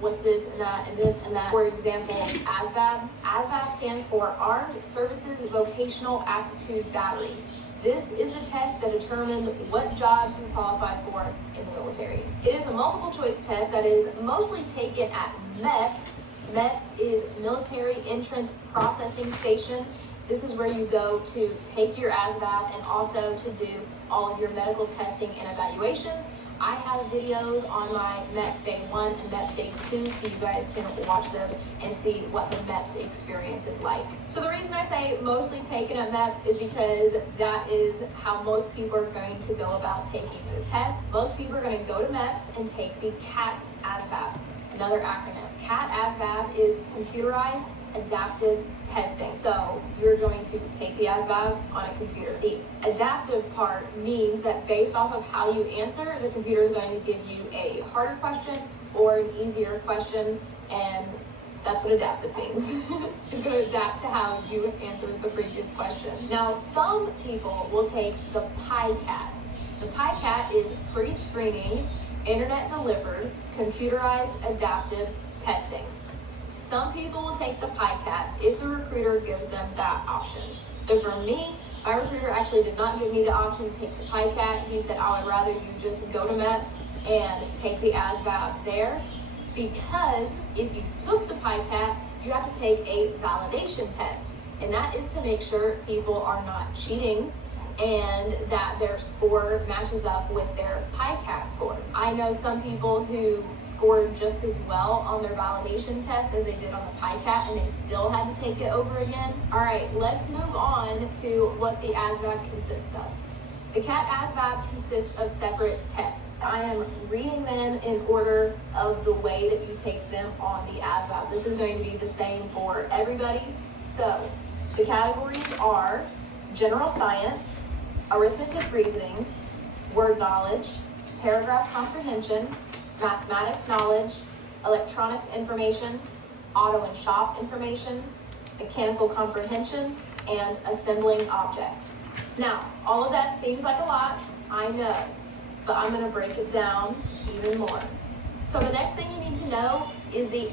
what's this and that and this and that. For example, ASVAB. ASVAB stands for Armed Services Vocational Aptitude Battery. This is the test that determines what jobs you qualify for in the military. It is a multiple choice test that is mostly taken at MEPS. MEPS is Military Entrance Processing Station. This is where you go to take your ASVAB and also to do all of your medical testing and evaluations. I have videos on my MEPS Day 1 and MEPS Day 2, so you guys can watch those and see what the MEPS experience is like. So the reason I say mostly taken at MEPS is because that is how most people are going to go about taking their test. Most people are going to go to MEPS and take the CAT ASVAB, another acronym. CAT ASVAB is Computerized Adaptive Testing. So you're going to take the ASVAB on a computer. The adaptive part means that based off of how you answer, the computer is going to give you a harder question or an easier question, and that's what adaptive means. It's going to adapt to how you answered the previous question. Now, some people will take the PICAT. The PICAT is Pre-Screening, Internet Delivered, Computerized Adaptive Testing. Some people will take the PICAT if the recruiter gives them that option. So for me, my recruiter actually did not give me the option to take the PICAT. He said, I would rather you just go to MEPS and take the ASVAB there, because if you took the PICAT, you have to take a validation test. And that is to make sure people are not cheating and that their score matches up with their PICAT score. I know some people who scored just as well on their validation test as they did on the PICAT, and they still had to take it over again. All right, let's move on to what the ASVAB consists of. The CAT ASVAB consists of separate tests. I am reading them in order of the way that you take them on the ASVAB. This is going to be the same for everybody. So the categories are general science, arithmetic reasoning, word knowledge, paragraph comprehension, mathematics knowledge, electronics information, auto and shop information, mechanical comprehension, and assembling objects. Now, all of that seems like a lot, I know, but I'm going to break it down even more. So the next thing you need to know is the